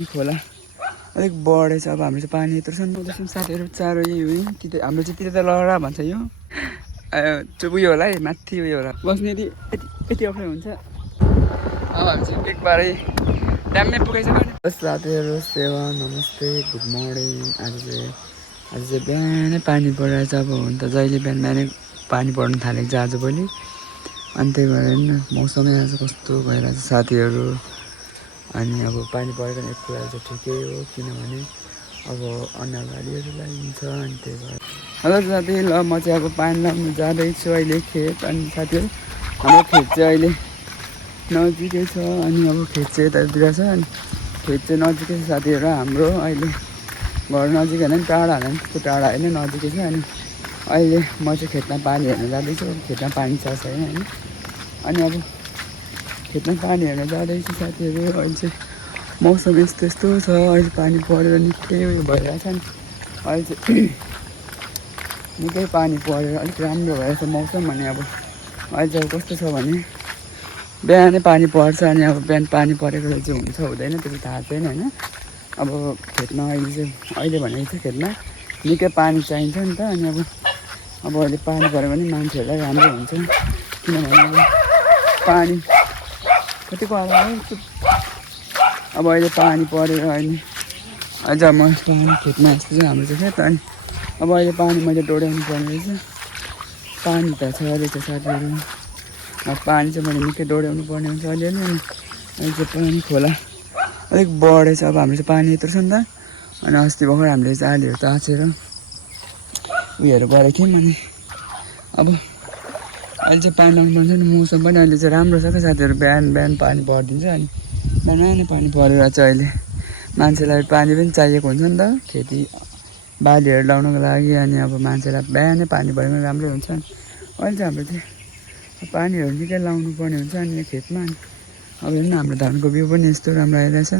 खोला अलिक बढेछ अब हाम्रो चाहिँ पानी यत्रो छ साथीहरू चारो यही हो कि हाम्रो चाहिँ तिर त लहरा भन्छ यो उयो होला है माथि उयो होला बस्ने यति यति अप्ठ्यारो हुन्छ। अब हामी चाहिँ एकबारै ड्याममै पुगेछ भने साथीहरू सेवा नमस्ते गुड मर्निङ। आज चाहिँ बिहानै पानी परिरहेछ। अब हुन त जहिले बिहानै पानी पर्नु थालेको छ आजभोलि, अनि त्यही भएर नि मौसमै आज कस्तो भइरहेछ साथीहरू। अनि अब पानी परेको एक कुरा चाहिँ ठिकै हो, किनभने अब अन्न बालीहरू लगाइन्छ। अनि त्यही भएर हेलो साथी, ल म चाहिँ अब पानी लगाउनु जाँदैछु अहिले खेत। अनि साथीहरू हाम्रो खेत चाहिँ अहिले नजिकै छ। अनि अब खेत चाहिँ यतातिर छ, अनि खेत चाहिँ नजिकै छ साथीहरू हाम्रो। अहिले घर नजिक होइन, टाढा होइन, त्यस्तो टाढा होइन, नजिकै छ। अनि अहिले म चाहिँ खेतमा पानी हेर्न जाँदैछु। खेतमा पानी छ छैन होइन। अनि अब खेतमा पानी हेर्न जाँदैछु साथीहरू। अहिले चाहिँ मौसम यस्तो यस्तो छ, अहिले पानी परेर निकै उयो भइरहेछ नि। अहिले चाहिँ निकै पानी परेर अलिक राम्रो भइरहेछ मौसम। अनि अब अहिले चाहिँ कस्तो छ भने बिहानै पानी पर्छ, अनि अब बिहान पानी परेको चाहिँ हुन्छ हुँदैन त्यो थाहा छैन होइन। अब खेतमा अहिले भनेको चाहिँ खेतमा निकै पानी चाहिन्छ नि त। अनि अब अहिले पानी पऱ्यो भने मान्छेहरूलाई राम्रो हुन्छ, किनभने अब पानी कतिको अब अहिले पानी परेर अहिले म खेतमा यस्तो चाहिँ हाम्रो चाहिँ खेत। अनि अब अहिले पानी मैले डोड्याउनु पर्ने रहेछ। पानी त छ रहेछ साथीहरू, अब पानी चाहिँ मैले निकै डोड्याउनु पर्ने हुन्छ अलिअलि। अनि अहिले चाहिँ पानी खोला अलिक बढेछ। अब हाम्रो चाहिँ पानी यत्रो छ नि त। अनि अस्ति भर्खर हामीले चाहिँ आलीहरू ताछेर उयोहरू गरेको थियौँ। अनि अब अहिले चाहिँ पानी लगाउनु पर्छ नि। मौसम पनि अहिले चाहिँ राम्रो छ क्या साथीहरू, बिहान बिहान पानी परिदिन्छ। अनि बिहान पानी परेर चाहिँ अहिले मान्छेलाई पानी पनि चाहिएको हुन्छ नि त खेती बालीहरू लगाउनको लागि। अनि अब मान्छेलाई बिहानै पानी भयो भने राम्रै हुन्छ। अहिले चाहिँ हाम्रो चाहिँ पानीहरू निकै लगाउनु पर्ने हुन्छ अनि यो खेतमा। अब हेर्नु हाम्रो धानको बिउ पनि यस्तो राम्रो आइरहेछ,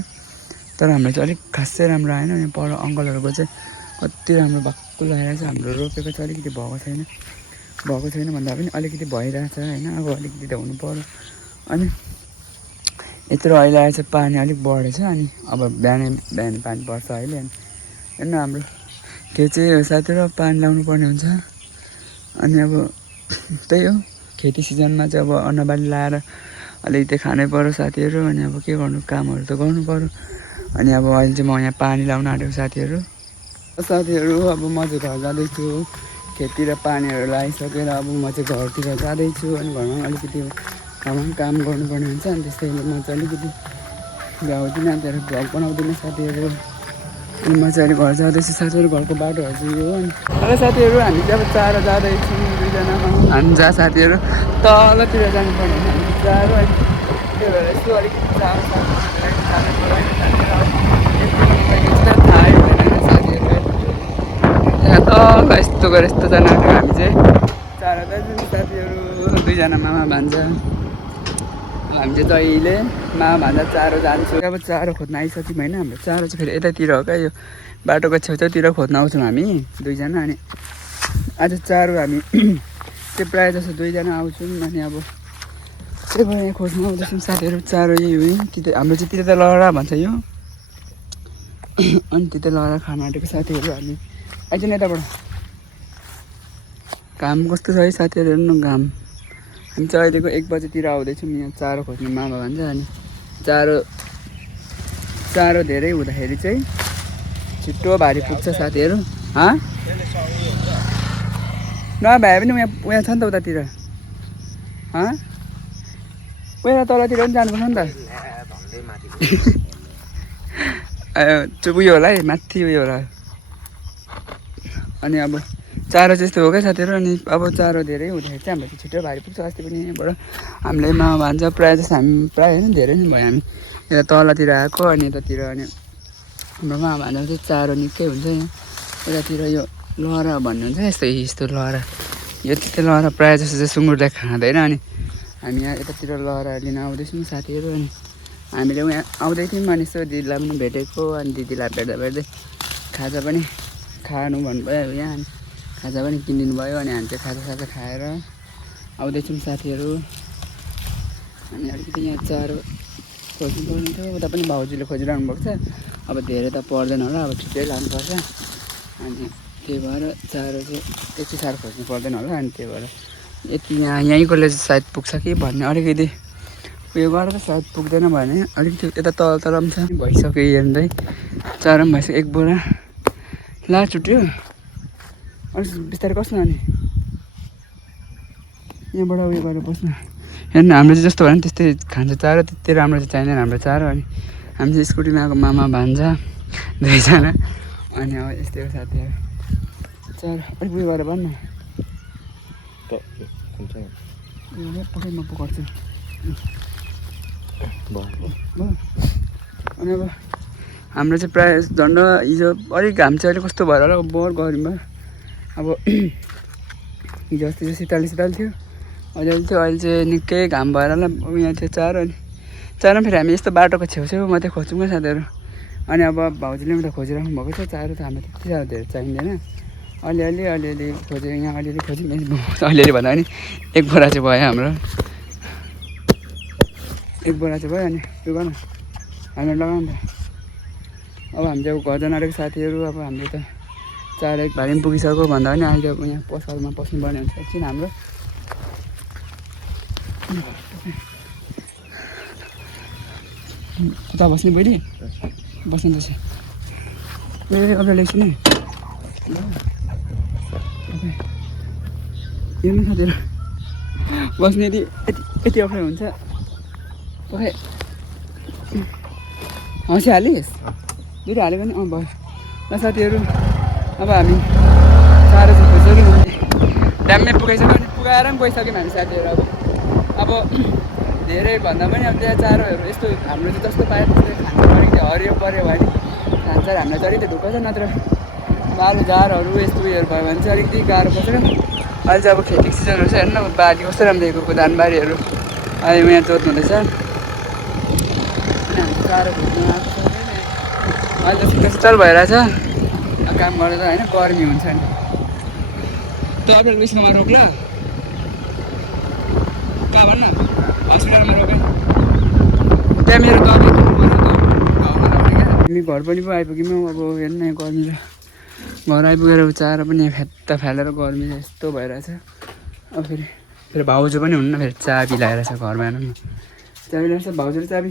तर हाम्रो चाहिँ अलिक खासै राम्रो आएन। अनि पर अङ्कलहरूको चाहिँ कति राम्रो भक्कु लगाइरहेछ। हाम्रो रोपेको चाहिँ अलिकति भएको छैन भन्दा पनि अलिकति भइरहेछ होइन। अब अलिकति त हुनु पर्यो। अनि यत्रो अहिले आएछ पानी अलिक बढेछ। अनि अब बिहानै पानी पर्छ अहिले। अनि हेर्नु हाम्रो खेत चाहिँ साथीहरू पानी लगाउनु पर्ने हुन्छ। अनि अब त्यही हो, खेती सिजनमा चाहिँ अब अन्नबाली लाएर अलिकति खानै पर्यो साथीहरू। अनि अब के गर्नु, कामहरू त गर्नु पर्यो। अनि अब अहिले चाहिँ म यहाँ पानी लगाउन आँटेको साथीहरू। अब म चाहिँ घर जाँदैछु, खेततिर पानीहरू लगाइसकेर अब म चाहिँ घरतिर जाँदैछु। अनि घरमा अलिकति काम गर्नुपर्ने हुन्छ। अनि त्यसैले म चाहिँ अलिकति भ्याउँदिनँ, त्यहाँ भ्लग बनाउँदिनँ साथीहरू। अनि म चाहिँ अहिले घर जाँदैछु साथीहरू, घरको बाटोहरू चाहिँ यो। अनि हेलो साथीहरू, हामी चाहिँ अब चारो जाँदैछौँ दुईजनामा। हामी जहाँ साथीहरू तलतिर जानुपर्ने हुन्छ हामी चारो। अनि त्यही भएर यस्तो अलिकति चारो थाहै भएन साथीहरू। यहाँ तल यस्तो गरेर यस्तो जानु आँटेको हामी चाहिँ चारो जान्छौँ साथीहरू, दुईजना मामा भान्जा। हामी चाहिँ जहिले मामा भान्जा चारो जान्छु। अब चारो खोज्न आइसक्यौँ होइन। हाम्रो चारो चाहिँ फेरि यतातिर हो क्या, यो बाटोको छेउछाउतिर खोज्न आउँछौँ हामी दुईजना। अनि आज चारो हामी चाहिँ प्रायः जस्तो दुईजना आउँछौँ। अनि अब त्यही भएर यहाँ खोज्न आउँदैछौँ साथीहरू। चारो यही हो हाम्रो चाहिँ तिर त लहरा भन्छ यो। अनि त्यतै लहरा खान आँटेको साथीहरू हामी। आइज न यताबाट। घाम कस्तो छ है साथीहरू, हेर्नु घाम। हामी चाहिँ अहिलेको 1 बजीतिर आउँदैछौँ यहाँ चारो खोज्नु मामा भन्छ। अनि चारो धेरै हुँदाखेरि चाहिँ छिट्टो भारी पुग्छ साथीहरू। नभए पनि उहाँ छ नि त उतातिर, उयो तलतिर पनि जानुपर्छ नि त। उयो होला है माथि उयो होला। अनि अब चारो चाहिँ यस्तो हो क्या साथीहरू। अनि अब चारो धेरै हुँदाखेरि चाहिँ हाम्रो चाहिँ छिटो भारी पुग्छ। अस्ति पनि यहाँबाट हामीले मामा भन्छ प्रायः जस्तो हामी प्रायः होइन धेरै नै भयो हामी यता तलतिर आएको। अनि यतातिर अनि हाम्रो मामा भान्जा चाहिँ चारो निकै हुन्छ यहाँ यतातिर। यो लहरा भन्ने हुन्छ यस्तो लहरा, यो त्यो लहरा प्रायः जस्तो चाहिँ सुँगुरले खाँदैन। अनि हामी यहाँ यतातिर लहरा लिन आउँदैछौँ साथीहरू। अनि हामीले यहाँ आउँदै थियौँ, अनि यसो दिदीलाई पनि भेटेको। अनि दिदीलाई भेट्दा खाजा पनि खानु भन्नुभयो यहाँ। अनि खाजा पनि किनिदिनु भयो। अनि हामी चाहिँ खाजा खाएर आउँदैछौँ साथीहरू। अनि अलिकति यहाँ चारो खोज्नु पर्ने थियो। उता पनि भाउजूले खोजिरहनु भएको छ। अब धेरै त पर्दैन होला, अब छिट्टै लानुपर्छ। अनि त्यही भएर चारो चाहिँ त्यति साह्रो खोज्नु पर्दैन होला। अनि त्यही भएर यति यहीँकोले सायद पुग्छ कि भन्ने अलिकति उयो गरेर सायद पुग्दैन भने अलिकति यता तल तल पनि छ। भइसक्यो हेर्दै चारो पनि भइसक्यो। एक बोरा ला छुट्यो। अलिक बिस्तारै कस्नु अनि यहाँबाट उयो गरेर बस्नु। हेर्नु हाम्रो चाहिँ जस्तो भयो नि त्यस्तै खान्छ चारो। त्यति राम्रो चाहिँ चाहिँदैन हाम्रो चारो। अनि हामी चाहिँ स्कुटीमा आएको मामा भान्जा दुईजना। अनि अब यस्तै हो साथीहरू चारो अलिक उयो गरेर भन्नु पक्कै म पकाउँछु। अनि अब हाम्रो चाहिँ प्रायः झन्ड हिजो अलिक घाम चाहिँ अलिक कस्तो भएर होला बर गरौँ भयो। अब हिजो अस्ति चाहिँ शीतल थियो अहिले चाहिँ निकै घाम भएर होला यहाँ थियो चारो। अनि चारो फेरि हामी यस्तो बाटोको छेउछेउ मात्रै खोज्छौँ क्या साथीहरू। अनि अब भाउजूले पनि त खोजिराख्नु भएको छ। चारो त हामीलाई त्यति साह्रो धेरै चाहिँदैन। अलिअलि खोज्यो यहाँ अलिअलि खोज्यौँ। अलिअलि भन्दा पनि एक बोरा चाहिँ भयो हाम्रो। एक बोरा चाहिँ भयो। अनि त्यो गर्नु हामी लगाउनु त। अब हामी चाहिँ घर जान आँटेको साथीहरू। अब हामीले त चारो एक भारी पनि पुगिसक्यो भन्दा पनि अहिले अब यहाँ पसलमा पस्नुपर्ने हुन्छ एकछिन हाम्रो। उता बस्ने बहिनी बस्नु त ए अब ल्याउँछु नि हेर्नु साथीहरू बस्ने यति अप्ठ्यारो हुन्छ। ओके हँसिहालिस् दुइटा हालेको नि भयो ल साथीहरू। अब हामी चारो चाहिँ खोजिसक्यौँ। ड्याममै पुगाइसक्यो। अनि पुगाएर पनि गइसक्यौँ हामी साथीहरू। अब धेरै भन्दा पनि अब त्यहाँ चारोहरू यस्तो हाम्रो चाहिँ जस्तो पायो त्यस्तै खानु पऱ्यो। हरियो पऱ्यो भने खान्छ हामीलाई चाहिँ अलिकति ढुक्क छ। नत्र बालु झारहरू यस्तो उयोहरू भयो भने चाहिँ अलिकति गाह्रो पर्छ। अहिले चाहिँ अब खेती सिजनहरू छ हेर्नु न बाली कस्तो राम्रो देखेको धानबारीहरू अहिले यहाँ जोत्नु हुँदैछ। अनि हामी चारो खोज्नु आएको छ। अहिले त शीतल भइरहेछ काम गरेर होइन गर्मी हुन्छ नि। तपाईँ उयसमा रोक ल कहाँ भन्न हस्पिटलमा रोक्यो त्यहाँ मेरो दबाई हामी घर पनि पो आइपुग्यौँ। अब हेर्नु न गर्मी र घर आइपुगेर चारो पनि यहाँ फ्यात्ता फालेर गर्मी यस्तो भइरहेछ। अब फेरि भाउजू पनि हुन्न फेरि चाबी लगाएर छ घरमा हेर्नु न चाबी लगाएर छ। भाउजूले चाबी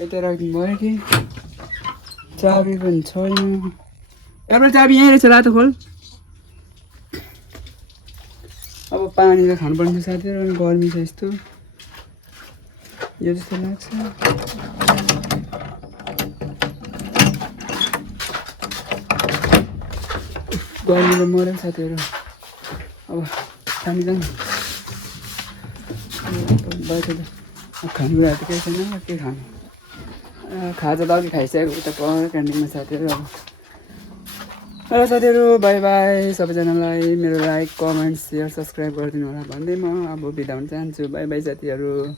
यता राखिदिनु भयो कि चाबी पनि छैन। एउटा चाबी यहीँ रहेछ रातो खोल। अब पानी त खानुपर्ने थियो साथीहरू। अनि गर्मी छ यस्तो यो जस्तो लाग्छ। गर्मीले मऱ्यो साथीहरू। अब पानी जाउँ बाटो त खानेकुराहरू त केही छैन के खानु। खाजा त अघि खाइसकेको उता पर क्यान्टिनमा साथीहरू। अब हेलो साथीहरू बाई बाई सबैजनालाई मेरो लाइक कमेन्ट सेयर सब्सक्राइब गरिदिनु होला भन्दै म अब बिदा हुन चाहन्छु। बाई बाई साथीहरू।